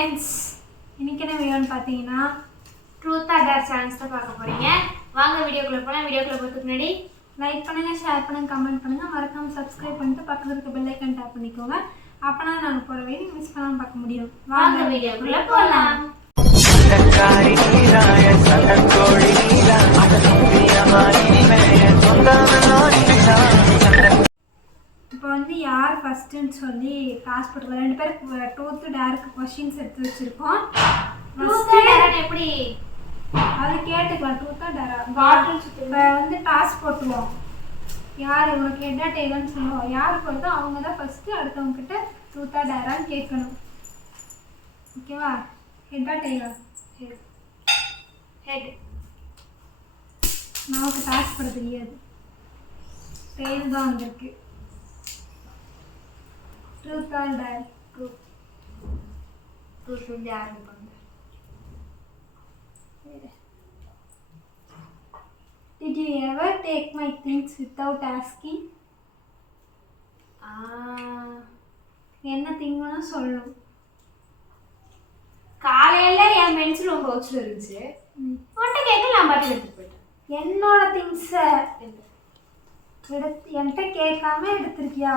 Friends, இன்னைக்கு என்ன வீடியோன்னு பார்த்தீங்கன்னா ட்ரூத் ஆர் டேர் சேலஞ்ச் தான் பார்க்க போறீங்க. வாங்க வீடியோக்குள்ள போலாம். வீடியோக்குள்ள போறதுக்கு முன்னாடி லைக் பண்ணுங்க, ஷேர் பண்ணுங்க, கமெண்ட் பண்ணுங்க, மறக்காம சப்ஸ்கிரைப் பண்ணிட்டு பக்கத்துல இருக்க பெல் ஐகான் டேப் பண்ணிக்கோங்க. அப்பனா நாங்க போற வீடியோ மிஸ் பண்ணாம பார்க்க முடியும். வாங்க வீடியோக்குள்ள போலாம். இப்போ வந்து யார் ஃபர்ஸ்ட்னு சொல்லி டாஸ்க் போட்டுருக்கோம். ரெண்டு பேரும் ட்ரூத் டேருக்கு கொஸ்டின்ஸ் எடுத்து வச்சிருக்கோம். எப்படி அது கேட்டுக்கலாம். ட்ரூத்தா டேரா பாட்டில் இப்போ வந்து டாஸ்க் போட்டுருவோம். யார் உனக்கு ஹெட்டா டெய்லர்னு சொல்லுவோம். யாருக்கு வருதோ அவங்க தான் ஃபர்ஸ்ட் அடுத்தவங்க கிட்ட ட்ரூத்தா டேரான்னு கேட்கணும். ஓகேவா? ஹெட்டா டெய்லர்? ஹெட். நமக்கு டாஸ்க் போட தெரியாது. டெய்ல் தான் வந்திருக்கு. Truth or dare? ட்ரூத் வந்து ஆரம்பிப்பாங்க. Did you ever take my things without asking? என்ன திங்குன்னு சொல்லணும். காலையில என் பென்சில் உங்க பவுச்சில் இருந்துச்சு. உன்கிட்ட கேட்க நான் பாட்டு எடுத்துட்டு போயிட்டேன். என்னோட திங்ஸை என்கிட்ட கேட்காம எடுத்திருக்கியா?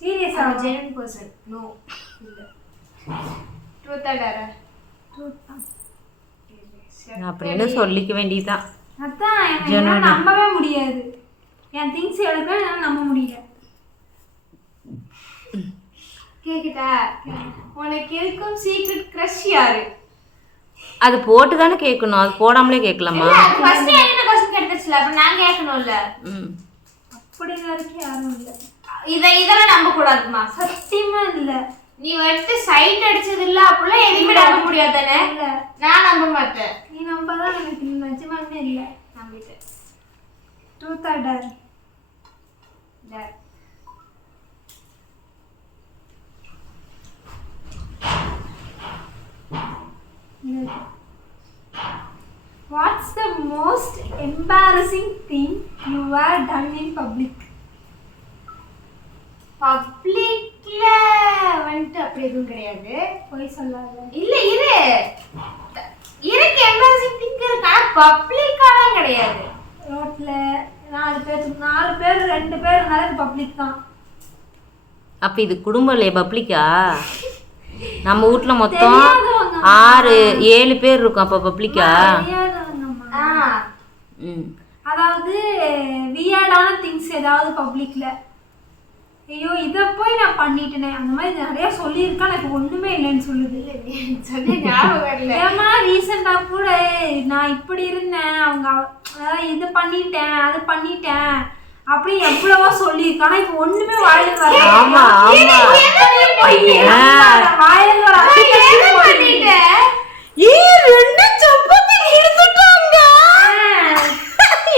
சீரியஸா? Genuine person. நோ, இல்ல. Truth or dare? ட்ரூத் தான். அப்படின்னு சொல்லிக்க வேண்டியதுதான். அதான் எனக்கு நம்பவே முடியாது. என் திங்ஸ் எடுக்க என்னால் நம்ப முடியல. கேக்குதா? உனக்கு இருக்கும் சீக்ரெட் கிரஷ் யாரு? அது போட்டு தானே கேட்கணும், அது போடாமலே கேட்கலாமா? ஃபர்ஸ்ட் என்ன क्वेश्चन கேட்டச்சுல, அப்ப நான் கேட்கணும்ல. அப்படி வரைக்கும் யாரும் இல்ல. இதெல்லாம் நம்ப கூடாதுமா. சத்தியமா இல்ல. நீ வந்து சைட் அடிச்சது இல்ல, அப்பலாம் எதுவுமே நம்ப முடியாது தானே? இல்ல, நான் நம்ப மாட்டேன். நீ நம்பதான் எனக்கு நிஜமாவே இல்ல. நம்பிட்டேன். Truth or dare? Dare. What's the most embarrassing thing you have done in public? பப்ளிக்ல வந்து அப்படி எதுவும் கிடையாது. போய் சொல்லாத. இல்ல இருக்கு எம்பாரசிங் திங் இருக்கு, ஆனா பப்ளிக்காலாம் கிடையாது. ரோட்ல 4 பேர் 2 பேர் இருந்தாலும் பப்ளிக் தான். அப்ப இது குடும்பம் இல்லையா, பப்ளிக்கா? நம்ம வீட்ல மொத்தம் 6-7 பேர் இருக்கும். அப்ப பப்ளிக்கா? அதாவது வியர்டான திங்ஸ் ஏதாவது பப்ளிக்ல, ஐயோ இதை போய் நான் பண்ணிட்டேனே அந்த மாதிரி நிறைய சொல்லியிருக்கா. எனக்கு ஒண்ணுமே இல்லைன்னு சொல்லுது. ஏமா ரீசெண்டாக கூட நான் இப்படி இருந்தேன், அவங்க இது பண்ணிட்டேன் அது பண்ணிட்டேன் அப்படி எவ்வளவோ சொல்லியிருக்கா. ஆனா இப்ப ஒண்ணுமே வாயில வர. ஆமா ஆமா வாயில வர.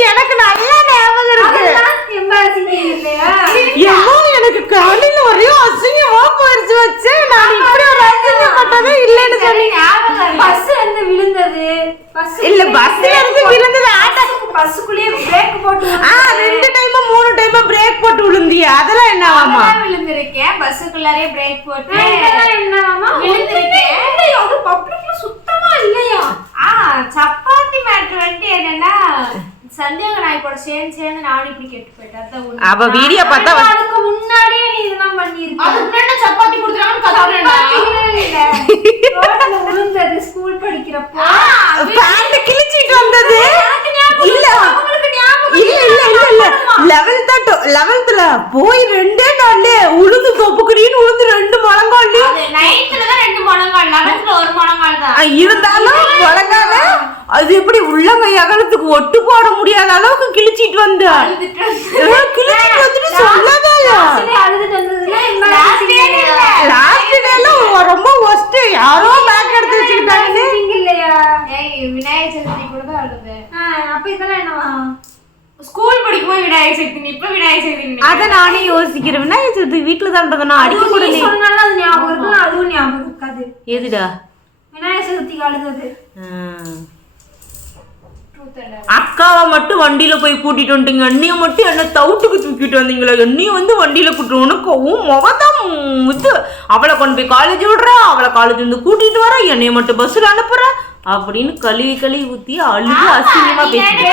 எனக்கு நல்லா ஞாபகம் இருக்கு. எனக்கு காலையில ஒரே அசிங்கமா போயிடுச்சு வச்சு. நான் இப்படி ஒரு அசிங்கப்பட்டதே இல்லைன்னு சொல்லி பஸ் வந்து விழுந்தது. இல்ல பஸ்ல இருந்து விழுந்தது. பஸ்ஸுக்குள்ளேயே பிரேக் போட்டு 2 டைம் 3 டைம் பிரேக் போட்டு விழுந்தியா? அதெல்லாம் என்ன ஆமா? விழுந்திருக்கேன். பஸ்ஸுக்குள்ளாரே பிரேக் போட்டு என்ன ஆமா விழுந்திருக்கேன். அது பப்ளிக்ல சுத்தமா இல்லையா? சப்பாத்தி மேட்டர் வந்து என்னன்னா, சந்தியாக நாய் கூட சேர்ந்து நானும் இப்படி கெட்டு போயிட்டேன். அவ வீடியோ பார்த்தா அதுக்கு முன்னாடியே நீ இதெல்லாம் பண்ணிருக்க. அதுக்கு முன்னாடி சப்பாத்தி கொடுத்துறாங்கன்னு கத்துறேன். ரோட்ல விழுந்தது ஸ்கூல் படிக்கிறப்போ. பேண்ட் கிழிச்சிட்டு வந்தது. இல்ல இல்ல 11th போய் 2 நாள்ல உளுந்து தொப்புக்கடின்னு உளுந்து 2 முழங்கால். 9th தான் 2 முழங்கால், 11th 1 முழங்கால் தான். இருந்தாலும் முழங்கால அது எப்படி உள்ளங்கை அகலத்துக்கு ஒட்டு போட முடியாத அளவுக்கு கிழிச்சிட்டு வந்தா. கிழிச்சிட்டு வந்துட்டு சொல்லவே இல்ல. அழுதுட்டு வந்ததுல லாஸ்ட் டேல ரொம்ப ஒஸ்ட். யாரோ பேக் எடுத்து வச்சிருக்காங்க இல்லையா? விநாயகர் சதுர்த்தி கூட தான் அழுது. அப்ப இதெல்லாம் என்னவா? ஸ்கூல் படிக்கும்போது விநாயகர் சதுர்த்தி, இப்ப விநாயகர் சதுர்த்தி. அத நானே யோசிக்கிறேன். விநாயகர் சதுர்த்தி வீட்டுல தான் நான் அடிக்க கூட நீ சொன்னாலும் அது ஞாபகம் இருக்கு, அதுவும் ஞாபகம் இருக்காது. எதுடா? விநாயகர் சதுர்த்திக்கு அழுதது. அக்காவை மட்டும் வண்டியில போய் கூட்டிட்டு வந்துட்டீங்க, என்னைய மட்டும் என்ன தவுட்டுக்கு தூக்கிட்டு வந்தீங்களா, என்னைய வந்து வண்டியில கூட்டு உனக்கும் முகதான் இது, அவளை கொண்டு போய் காலேஜ் விடுற, அவளை காலேஜ் வந்து கூட்டிட்டு வர, என்னைய மட்டும் பஸ்ல அனுப்புற அப்படின்னு கழுவி ஊத்தி அழுது அசிங்கமா பேசிட்டு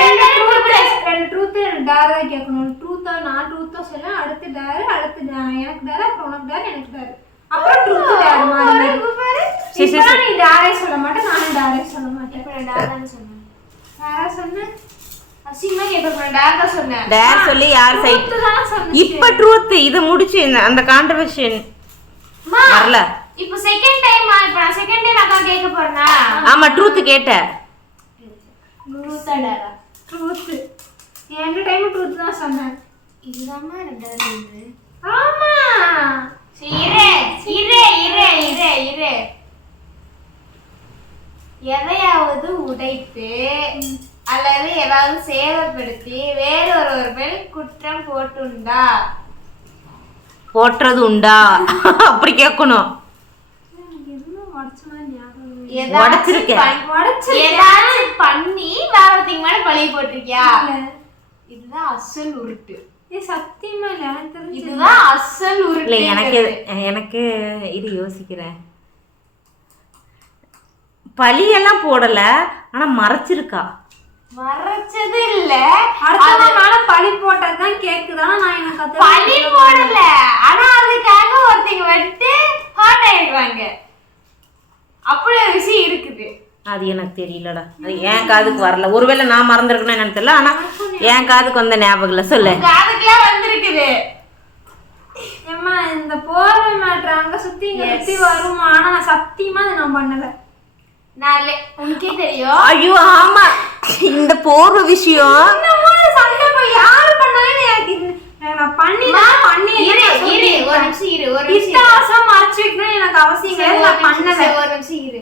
ட்ரூத் டேர் தான் கேட்கணும். ட்ரூத்தா நான் ட்ரூத்தா சொல்ல, அடுத்து டேர், அடுத்து எனக்கு டேர், அப்புறம் உனக்கு டேர், எனக்கு டேர், அப்புறம் ட்ரூத் டேர் மாதிரி. இப்ப நீ டேரே சொல்ல மாட்டேன், நானும் டேரே சொல்ல மாட்டேன். இப்ப நான் டேர் தான் சொன்னேன். டேரா சொன்னேன், அசிங்கமா கேட்க டேர் தான் சொன்னேன். டேர் சொல்லி யார் சைட் தான் சொன்னேன். இப்ப ட்ரூத் இத முடிச்சு அந்த கான்ட்ரவர்ஷன் வரல. இப்போ செகண்ட் டைம் இப்ப நான் செகண்ட் டைம் அக்கா கேட்க போறேனா? ஆமா ட்ரூத் கேட்ட. ட்ரூத்தா டேரா? ட்ரூத். எந்த டைம் ட்ரூத் தான் சொன்னேன். இதுதாம்மா ரெண்டாவது இது. ஆமா. இரு எதையாவது உடைத்து அல்லது ஏதாவது சேதப்படுத்தி வேறொருவர் மேல் குற்றம் போட்டுறது உண்டா அப்படி கேட்கணும். ஏதாச்சும் பண்ணி வேற ஒருத்தங்க மேல பழி போட்டிருக்கியா? இதுதான் அசல் உருட்டு. சத்தியமா இல்ல, இதுதான் அசல் உருட்டு. இல்ல எனக்கு இது யோசிக்கிறேன், பழியெல்லாம் போடல, ஆனா மறைச்சிருக்கா. மறைச்சது இல்ல, அடுத்தவனால பழி போட்டதுதான் கேக்குதா? நான் எனக்கு பழி போடல, ஆனா அதுக்காக ஒருத்தங்க வந்துட்டு ஹார்ட் ஆயிடுவாங்க, அப்படி ஒரு விஷயம் இருக்குது. அது எனக்கு தெரியலடா, அது என் காதுக்கு வரல. ஒருவேளை நான் மறந்துருக்கணும் என்னன்னு தெரியல, ஆனா என் காதுக்கு வந்த ஞாபகம் இல்ல. சொல்லு. காதுக்குலாம் வந்திருக்குது. ஏம்மா இந்த போர்வை மேட்ரு அங்க சுத்தி இங்க சுத்தி வருமா? ஆனா நான் சத்தியமா அதை நான் பண்ணல. நான் உனக்கே தெரியும். ஐயோ ஆமா, இந்த போர்வை விஷயம் சண்டை போய் யாரு பண்ணாலும் நான் பண்ணி ஒரு நிமிஷம் இரு. மறைச்சு வைக்கணும் எனக்கு அவசியம் கிடையாது. நான் பண்ணல. ஒரு நிமிஷம் இரு.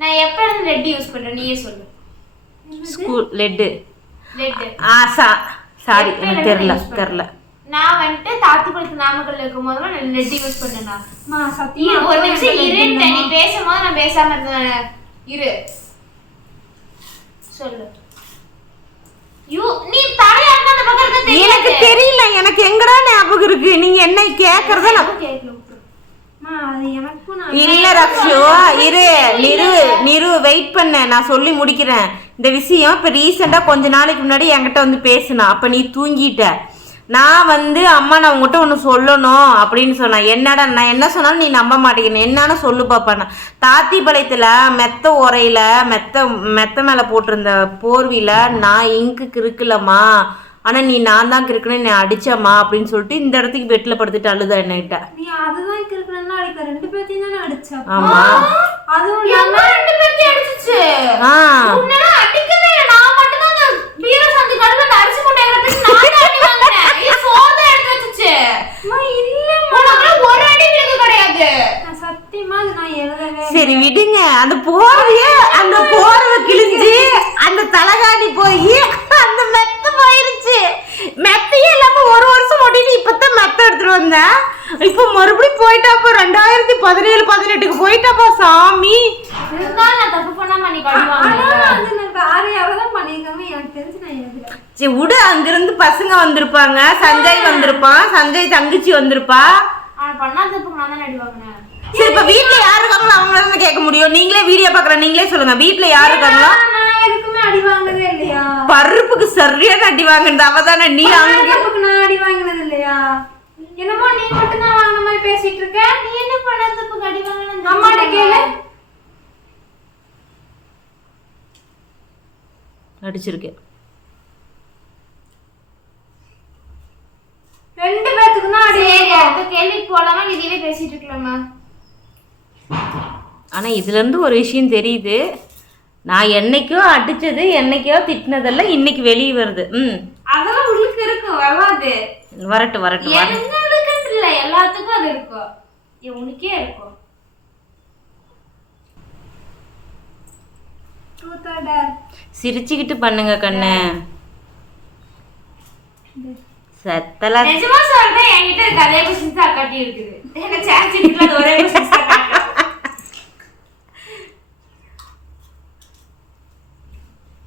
நான் எப்ப இருந்து லெட் யூஸ் பண்றேன் நீயே சொல்லு. ஸ்கூல் லெட் சாரி எனக்கு தெரியல. நான் வந்துட்டு தாத்திக்குளத்து நாமக்கல்ல இருக்கும் போது நான் லெட் யூஸ் பண்ணேனா? சத்தியமா ஒரு நிமிஷம் இரு. நீ பேசும்போது நான் பேசாம இருந்தேன். இரு சொல்லு. நீ தலையாட்ட அந்த பக்கம் இருக்க தெரியாது. எனக்கு தெரியல, எனக்கு எங்கடா ஞாபகம் இருக்கு. நீங்க என்ன கேக்குறத நான் கேட்கணும். இல்ல ரக்ஷு, நிரு வெயிட் பண்ண, நான் சொல்லி முடிக்கிறேன் இந்த விஷயம். இப்ப ரீசெண்டா கொஞ்ச நாளைக்கு முன்னாடி என்கிட்ட வந்து பேசுனா, அப்ப நீ தூங்கிட்ட. நான் வந்து அம்மா நான் உங்ககிட்ட ஒன்று சொல்லணும் அப்படின்னு சொன்னேன். என்னடா நான் என்ன சொன்னாலும் நீ நம்ப மாட்டேங்கிறேன், என்னன்னு சொல்லு பாப்பாண்ணா. தாத்திப்பாளையத்தில் மெத்த உரையில மெத்த மேலே போட்டிருந்த போர்வியில் நான் இங்கு இருக்குல்லம்மா, ஆனால் நீ நான் தான் கிறுக்குன்னு நீ அடிச்சம்மா அப்படின்னு சொல்லிட்டு இந்த இடத்துக்கு பெட்டில் படுத்துட்டு அழுதா என்கிட்ட. நீ அதுதான் கிறுக்குன்னு அடிக்க, ரெண்டு பேர்த்தையும் தானே அடிச்சா? ஆமா, அதுவும் ரெண்டு பேர்த்தையும் அடிச்சிச்சு. உன்னனா அடிக்கவே இல்ல, நான் மட்டும் தான் அந்த பீரோ சந்தி கடல அரிசி மூட்டை எடுத்து நான் அடி வாங்குறேன். இது சோத எடுத்து வச்சுச்சு. இல்ல உனக்கு ஒரு அடி விழுக கிடையாது. நான் சத்தியமா நான் எழுதவே. சரி விடுங்க, அந்த போர்வை கிழிஞ்சு அந்த தலகாணி போய் அந்த மெத்த போயிருச்சு. மெத்தையே இல்லாம ஒரு வருஷம் ஓட்டிட்டு இப்பதான் மெத்த எடுத்துட்டு வந்தேன். இப்போ மறுபடியும் போயிட்டாப்பா, 2017-18 போயிட்டாப்பா சாமி. இதுதான் நான் தப்பு பண்ணாம நீ கழுவாங்க. வேற யாரதான் பண்ணிருக்காங்க எனக்கு தெரிஞ்சு நான் எழுதுறேன். சரி விடு, அங்கிருந்து பசங்க வந்திருப்பாங்க, சஞ்சய் வந்திருப்பான், சஞ்சய் தங்கச்சி வந்திருப்பா. பண்ணா தப்புக்கு நான் தான் அடி வாங்கினேன். சரி இப்ப வீட்டுல யாரு இருக்காங்களோ அவங்கள கேட்க முடியும். நீங்களே வீடியோ பாக்குற நீங்களே சொல்லுங்க, வீட்டுல யாரு இருக்காங்களோ. நான் எதுக்குமே அடி வாங்கினதே இல்லையா? பருப்புக்கு சரியான அடி வாங்கினது அவதானே. நீ பருப்புக்கு நான் அடி வாங்கினது இல்லையா? என்னமோ நீ மட்டும் தான் வாங்கின மாதிரி பேசிட்டு இருக்க. நீ என்ன பண்ண தப்புக்கு அடி வாங்கின? அம்மாட்ட கேளு. அடிச்சிருக்கேன். ரெண்டு பேத்துக்கு தான் அடி. அந்த கேள்விக்கு போலாமா? இதுவே பேசிட்டு இருக்கலாமா? ஆனா இதுல இருந்து ஒரு விஷயம் தெரியுது, நான் என்னைக்கோ அடிச்சது என்னைக்கோ திட்டினதெல்லாம் இன்னைக்கு வெளியே வருது. அதெல்லாம் உங்களுக்கு இருக்கும், வராது. வரட்டும் எங்களுக்கு இல்ல, எல்லாத்துக்கும் அது இருக்கும். உனக்கே இருக்கும். சிரிச்சுக்கிட்டு பண்ணுங்க கண்ணு. சத்தலா நிஜமா சொல்றேன், என்கிட்ட இருக்க அதே கொஸ்டின்ஸ் தான் அக்காட்டி இருக்குது. என்ன சான்ஸ் இருக்குல ஒரே கொஸ்டின்ஸ் தான் காட்டுறேன்.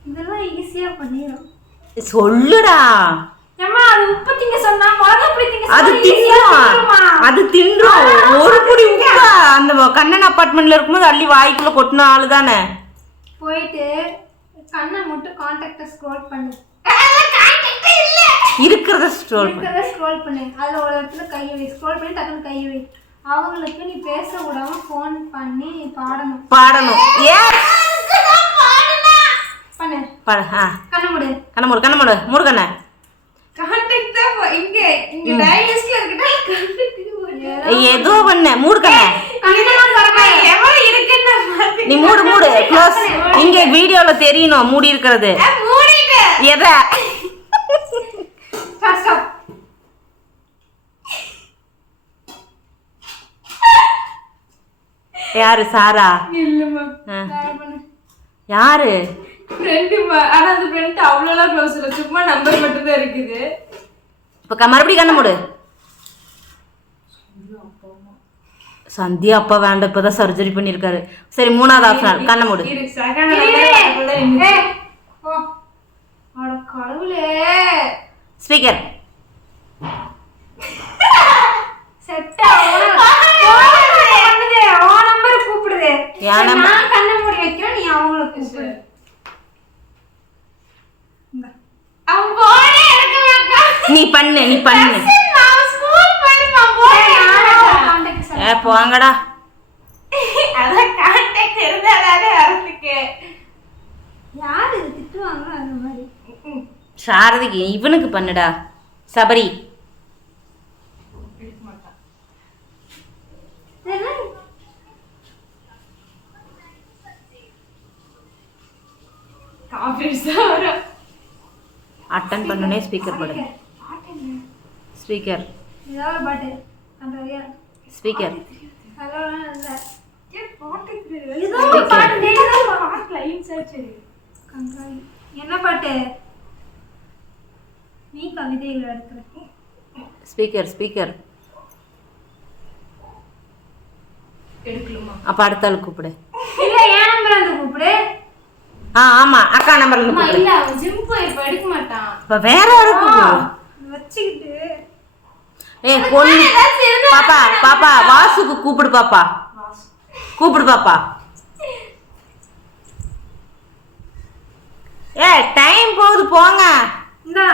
இதெல்லாம் பண்ணிரும். சொல்லுடா. ஏம்மா அது உப்பு திங்க சொன்னா மிளகா பொடி திங்க அது தின்னும், அது தின்றும். ஒரு புடி உப்பா அந்த கண்ணன் அப்பார்ட்மெண்ட்ல இருக்கும்போது அள்ளி வாய்க்குள்ள கொட்டின ஆளு தானே. போயிட்டு கண்ணை மட்டும் கான்டாக்ட ஸ்க்ரோல் பண்ணு. இருக்கிறத ஸ்க்ரோல் பண்ணு. அதுல ஒரு இடத்துல கையை வை. ஸ்க்ரோல் பண்ணி டக்குனு கையை வை. அவங்களுக்கு நீ பேச விடாம ஃபோன் பண்ணி பாடணும். பண்ணு. கண்ணை மூடு. கண்ணை மூடு. மூடு கண்ணை. கான்டாக்ட் தான் இங்க டயல் லிஸ்ட்ல இருக்குடா. கான்டாக்ட் ஏதோ பண்ண மூடு கண்ணை. கண்ணெல்லாம் வரமா எவ்வளவு இருக்குன்னு பாத்து. நீ மூடு க்ளோஸ். இங்க வீடியோல தெரியணும் மூடி இருக்கிறது. மூடிட்டு. எதை? ஸ்டாப். யாரு? சாரா? இல்லம்மா. யாரு? ஃப்ரெண்டுமா. ஆனா அந்த ஃப்ரெண்ட் அவ்வளோலாம் க்ளோஸ் இல்ல. சும்மா நம்பர் மட்டும் தான் இருக்குது. இப்ப மறுபடியும் கண்ணை மூடு. சந்தியா அப்பா வேண்டாம், இப்பதான் சர்ஜரி பண்ணிருக்காரு. சரி, மூணாவது ஆப்ஷன் கண்ணை மூடு. கடவுளே. ஸ்பீக்கர். கூப்பிடுது. நான் கண்ணை மூடி வைக்கிறேன், நீ அவங்கள கூப்பிடு. நீ பண்ணு. போங்கடா. யாரு திட்டுவாங்க அந்த மாதிரி. சாரதிக்கு இவனுக்கு பண்ணுடா. சபரி. அட்டன் பண்ணனே ஸ்பீக்கர் போடு. ஸ்பீக்கர். ஏதாவது பாட்டு அந்த ஸ்பீக்கர். ஹலோ இல்ல ஏ பாட்டு ஏதோ பாட்டு நேரா பாட்டு லைன் சர்ச் கங்காய். என்ன பாட்டு? நீ கவிதைகள் எடுத்துற. ஸ்பீக்கர். எடுக்கலாமா? அப்ப அடுத்த ஆளு கூப்பிடு. இல்ல ஏன் நம்பர்ல இருந்து கூப்பிடு. ஆமா, அக்கா நம்பர்ல இருந்து கூப்பிடு. இல்ல அவன் ஜிம் போய் இப்ப எடுக்க மாட்டான். இப்ப வேற யாரு கூப்பிடு. வச்சிட்டு பொண்ணு. பாப்பா வாசுக்கு கூப்பிடு. பாப்பா கூப்பிடு. பாப்பா டைம் போகுது போங்க. இந்தா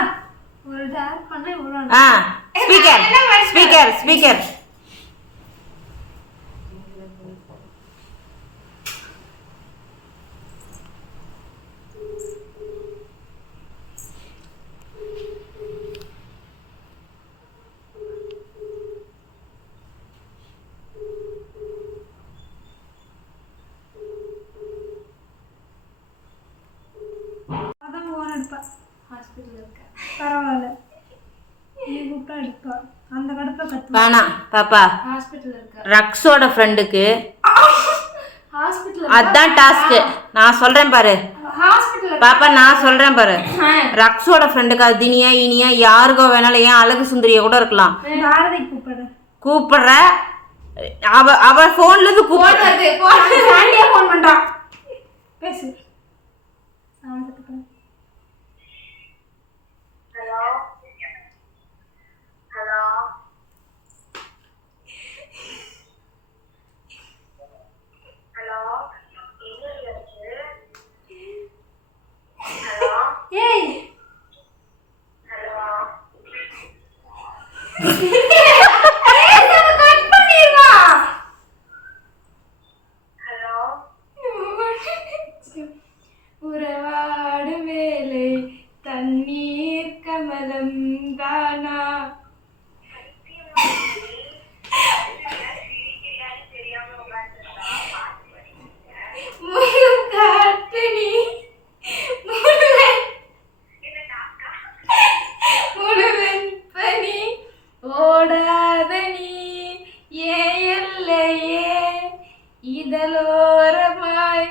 ஒரு டேர் பண்ண இவ்வளவு. ஸ்பீக்கர். பரவாயில்ல, நீ கூப்பிட்டா எடுப்பா. அந்த கடப்ப கத்து வேணாம். பாப்பா ஹாஸ்பிட்டல் இருக்க ரக்ஸோட ஃப்ரெண்டுக்கு ஹாஸ்பிட்டல் அதான் டாஸ்க். நான் சொல்றேன் பாரு ஹாஸ்பிட்டல் பாப்பா, நான் சொல்றேன் பாரு. ரக்ஸோட ஃப்ரெண்டுக்கு அது தினியா இனியா யாருக்கோ வேணாலும், ஏன் அழகு சுந்தரியா கூட இருக்கலாம். பாரதி கூப்பிடுற. அவ போன்ல இருந்து கூப்பிடுறது. ஃபோன் பண்றா. பேசு. உறவாடு வேலை தண்ணீர் கமலம் தானா. ஓடாத நீ ஏல்லையே இதழோரமாய்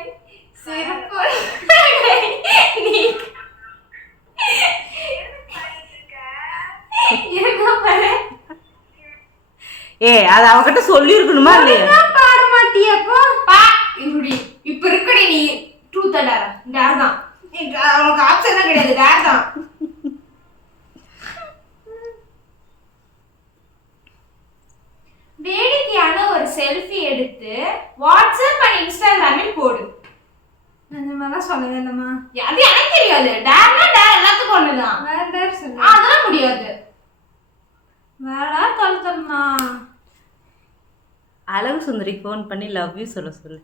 அது அவகிட்ட சொல்லி இருக்கணுமா இல்லையா? பாட மாட்டியப்போ இப்ப இருக்கடி நீ ட்ரூத் டேர் தான் அவனுக்கு ஆப்ஷன் தான் கிடையாது, டேர் தான். வேடிக்கையான ஒரு செல்ஃபி எடுத்து வாட்ஸ்அப் அண்ட் இன்ஸ்டாகிராமில் போடு. அந்த மாதிரிலாம் சொல்லவே இல்லைம்மா. அது எனக்கு தெரியாது. டேர்னா டேர் எல்லாத்துக்கும் ஒண்ணுதான். வேற டேர் சொல்லு. அதெல்லாம் முடியாது. வேடா தள்ளுமா. அழகு சுந்தரி ஃபோன் பண்ணி லவ் யூ சொல்ல சொல்லு.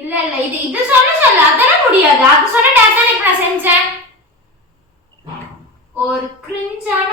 இல்ல இல்ல இது சொல்லு அதெல்லாம் முடியாது. அது சொன்ன டேர் தான் இப்ப நான் செஞ்சேன். ஒரு கிரிஞ்சான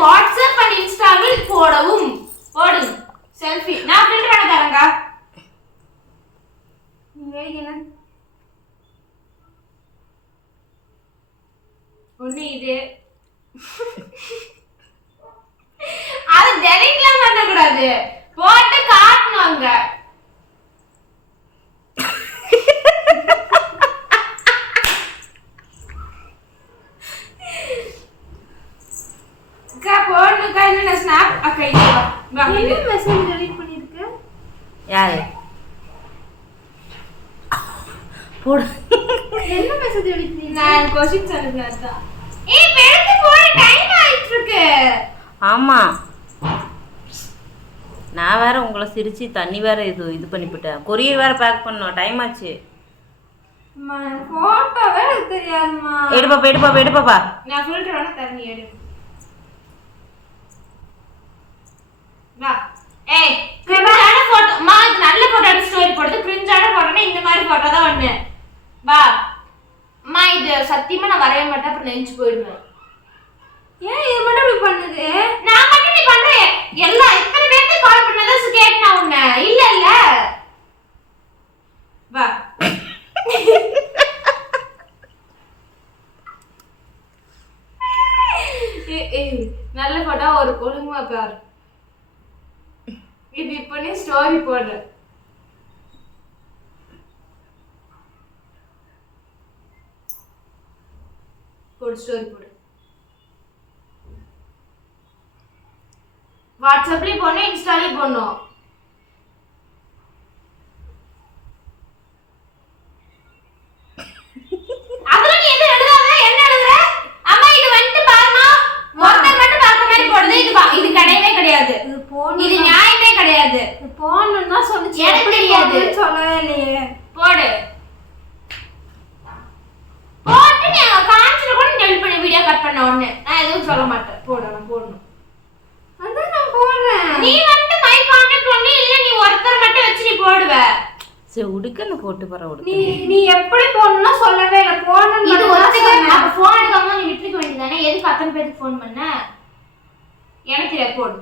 வாட்ஸ்அப் அண்ட் இன்ஸ்டாவில் போடவும். போடு செல்ஃபி. நான் பிரிண்ட் பண்ண தரேங்க. நீங்க ஒண்ணு இது. அது டெலிட்லாம் பண்ண கூடாது. போட்டு காட்டணும்ங்க. போடுக்கா இல்ல ஸ்னாப் அக்கா இது வா. என்ன மெசேஜ் டெலீட் பண்ணிருக்க? யாரு போடு. என்ன மெசேஜ் டெலீட் பண்ணிருக்க? நான் क्वेश्चन அனுப்புறதா. ஏய் பெருக்கு போற டைம் ஆயிட்டு இருக்கு. ஆமா நான் வேற உங்களை சிரிச்சு தண்ணி வேற இது பண்ணிவிட்டேன். கொரியர் வேற பேக் பண்ணோம். டைம் ஆச்சு. போட்டோவே எனக்கு தெரியாதுமா. எடுப்பாப்பா. நான் ஃபில்டர் வேணா தரேன், நீ எடு. வா. ஏய் கிரிஞ்சான போட்டோ மா, இது நல்ல போட்டோ எடுத்து ஸ்டோரி போடுது. கிரிஞ்சான போட்டோனா இந்த மாதிரி போட்டோ தான் ஒண்ணு. வா அம்மா, இது சத்தியமா நான் வரைய மாட்டேன், அப்புறம் நெஞ்சு போயிடுவேன். ஏன் இது மட்டும் இப்படி பண்ணுது? நான் மட்டும் நீ பண்றேன். எல்லா இத்தனை பேருக்கு கால் பண்ணதா கேட்டா உன்னை இல்ல வா. நல்ல போட்டோ ஒரு ஒழுங்கா பாரு. இது இப்ப நீ ஸ்டோரி போடு. ஸ்டோரி போடு. வாட்ஸ்அப்லயும் போடணும், இன்ஸ்டாலயும் போடணும். அதெல்லாம் நீ எது எழுதாத, என்ன எழுதுற? அம்மா இது வந்து பாருமா, ஒருத்தர் மட்டும் பார்க்க மாதிரி போடுது. இது கிடையவே கிடையாது. இது நியாயமே கிடையாது. இது போடணும் தான் சொல்லுச்சு. எனக்கு தெரியாது, சொல்லவே இல்லையே. போடு. போட்டு நீ கான்செப்ட் கூட டெலிட் பண்ணி வீடியோ கட் பண்ண உடனே நான் எதுவும் சொல்ல மாட்டேன். நான் போடணும். அதான் நான் போடுறேன். நீ வந்து மை கான்டாக்ட் பண்ணி இல்ல நீ ஒருத்தர் மட்டும் வச்சு நீ போடுவ. சரி உடுக்கன்னு போட்டு போற உடுக்க. நீ எப்படி போடணும்னா சொல்லவே இல்ல. போடணும் இது ஒருத்தருக்கு அப்ப ஃபோன் எடுக்காம நீ விட்டுக்க வேண்டியதானே. எதுக்கு அத்தனை பேருக்கு ஃபோன் பண்ண? எனக்கு தெரிய போடு.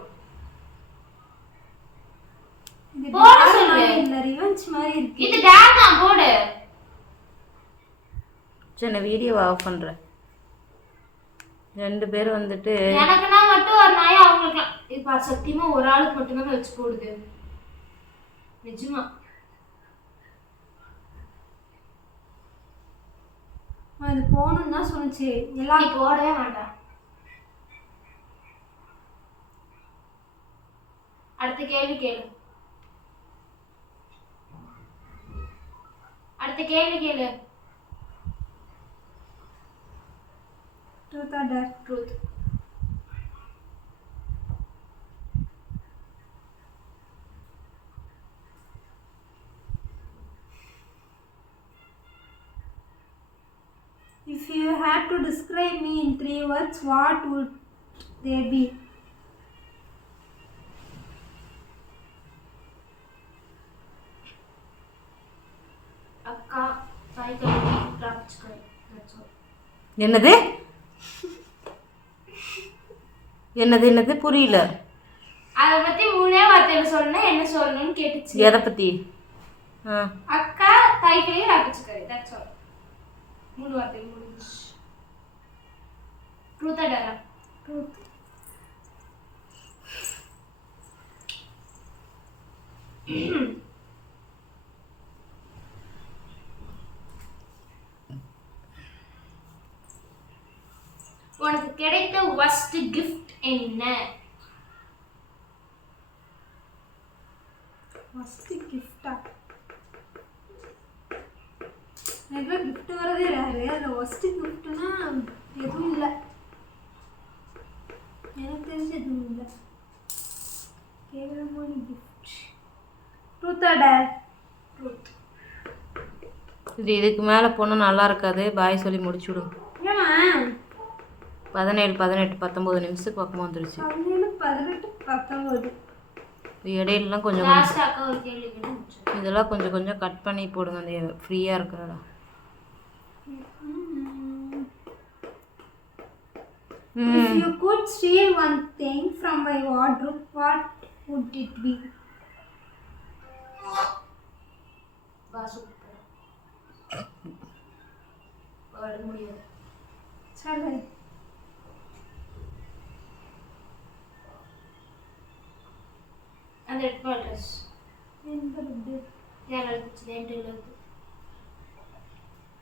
போட சொல்லு. இல்ல ரிவெஞ்ச் மாதிரி இருக்கு. இது டேர் தான், போடு. சரி வீடியோ ஆஃப் பண்றேன். ரெண்டு பேரும் வந்துட்டு எனக்குனா மட்டும் ஒரு நாய், அவங்களுக்கு இப்ப சத்தியமா ஒரு ஆளுக்கு மட்டும் தான் வச்சு போடுது. நிஜமா அது போகணும்னு தான் சொன்னுச்சு. எல்லாம் நீ போடவே வேண்டாம். அடுத்த கேள்வி கேளு. Truth or dare? Truth. If you had to describe me in 3 words, what would they be? அக்கா, தாய் கல்வி, ராஜ்கர். என்னது புரியல. அத பத்தி மூணே வார்த்தையில சொன்னா என்ன சொல்லணும்னு கேட்டுச்சு. எதை பத்தி? அக்கா, தாய் கல்வி, ராஜ்கர். That's all. மூணு வார்த்தை முடிஞ்சு. ட்ரூத்தா டேரா? ட்ரூத். உனக்கு கிடைத்த worst gift என்ன? ஃபர்ஸ்ட் கிஃப்டா? எனக்கு கிஃப்ட் வரதே ரேரு. அதில் ஃபர்ஸ்ட் கிஃப்ட்னா எதுவும் இல்லை, எனக்கு தெரிஞ்சு எதுவும் இல்லை. கேவலமான கிஃப்ட். ட்ரூத்தா டேர்? ட்ரூத். இது இதுக்கு மேலே போனால் நல்லா இருக்காது. பாய் சொல்லி முடிச்சுடும். ஏமா 17, 18, 19 நிமிஷத்துக்கு பக்கமாக வந்துருச்சு. 17, 18, 19. இடையிலலாம் கொஞ்சம் லாஸ்ட் அக்கா ஒரு கேள்வி கேட்டு இதெல்லாம் கொஞ்சம் கொஞ்சம் கட் பண்ணி போடுங்க. அந்த ஃப்ரீயாக இருக்கிறடா. If you could steal one thing from my wardrobe, what would it be? Basu வர முடியாது. சொல்லு. அந்த ரெட் கலர் ட்ரெஸ் எந்த ரெட்டு? யார் அடிச்சு என்கிட்ட இருக்கு.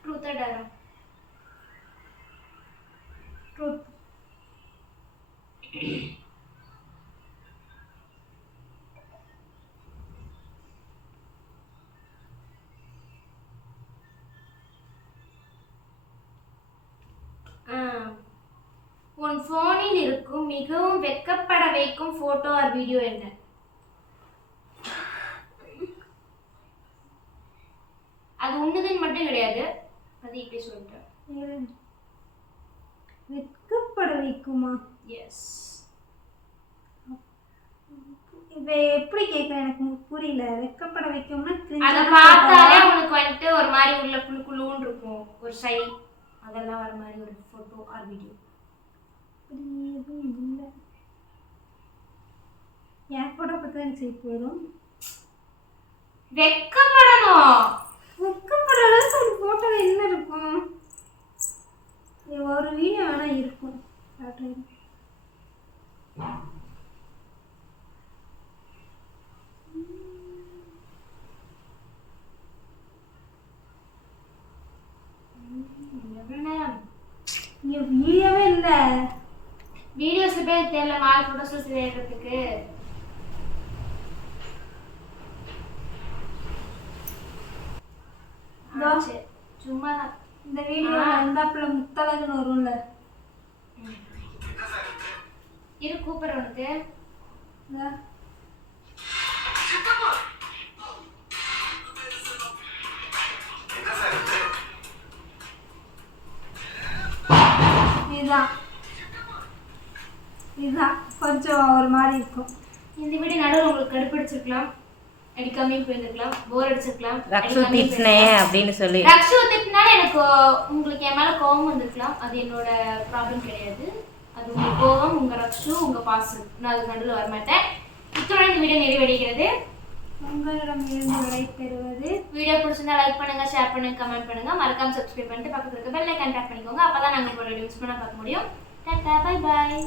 ட்ரூத்தா டேரா? ட்ரூத். உன் போனில் இருக்கும் மிகவும் வெட்கப்பட வைக்கும் போட்டோ ஆர் வீடியோ என்ன? அது உன்னதுன்னு மட்டும் கிடையாது, அது இப்படி சொல்லிட்டேன். வெட்கப்பட வைக்குமா? எஸ். இதை எப்படி கேட்குறேன் எனக்கு புரியல. வெட்கப்பட வைக்கும்னா அதை பார்த்தாலே உனக்கு வந்துட்டு ஒரு மாதிரி உள்ள குழு குழுன்னு இருக்கும், ஒரு ஷை, அதெல்லாம் வர மாதிரி ஒரு போட்டோ ஆர் வீடியோ. எதுவும் இல்லை. என் ஃபோட்டோ பார்த்தா எனக்கு சரி போயிடும். வெட்கப்படணும். வெட்கப்பட அளவுக்கு ஒரு ஃபோட்டோவில் என்ன இருக்கும்? ஒரு வீடியோ வேணால் இருக்கும். இங்கே வீடியோவே இல்லை. வீடியோஸ் பேர் தெரியல, மால் போட்டோஸ் செய்யறதுக்கு. சும்மா இந்த வீடியோ வந்தாப்புல முத்தழகுன்னு வரும்ல, இரு கூப்பிடுற உனக்கு. இதுதான் கொஞ்சம் ஒரு மாதிரி இருக்கும். இந்த வீடியோ நடுவில் உங்களுக்கு கடுப்பிடிச்சிருக்கலாம், அடிக்காமே போயிருந்துருக்கலாம், போர் அடிச்சிருக்கலாம். ரக்ஷு திட்டினே அப்படின்னு சொல்லி ரக்ஷு திட்டினால எனக்கு உங்களுக்கு என் மேலே கோபம் வந்திருக்கலாம். அது என்னோட ப்ராப்ளம் கிடையாது. அது உங்கள் கோபம், உங்கள் ரக்ஷு, உங்கள் பாசம். நான் அதுக்கு நடுவில் வரமாட்டேன். இத்தோட இந்த வீடியோ நிறைவடைகிறது. உங்களிடம் இருந்து விடை பெறுவது. வீடியோ பிடிச்சிருந்தா லைக் பண்ணுங்க, ஷேர் பண்ணுங்க, கமெண்ட் பண்ணுங்க, மறக்காம சப்ஸ்கிரைப் பண்ணிட்டு பக்கத்துல இருக்க பெல் ஐகான் டேப் பண்ணிக்கோங்க. அப்பதான் நாங்கள் உங்களோட வீடியோ மிஸ் பண்ண பார்க்க முடியும். Tata, bye bye.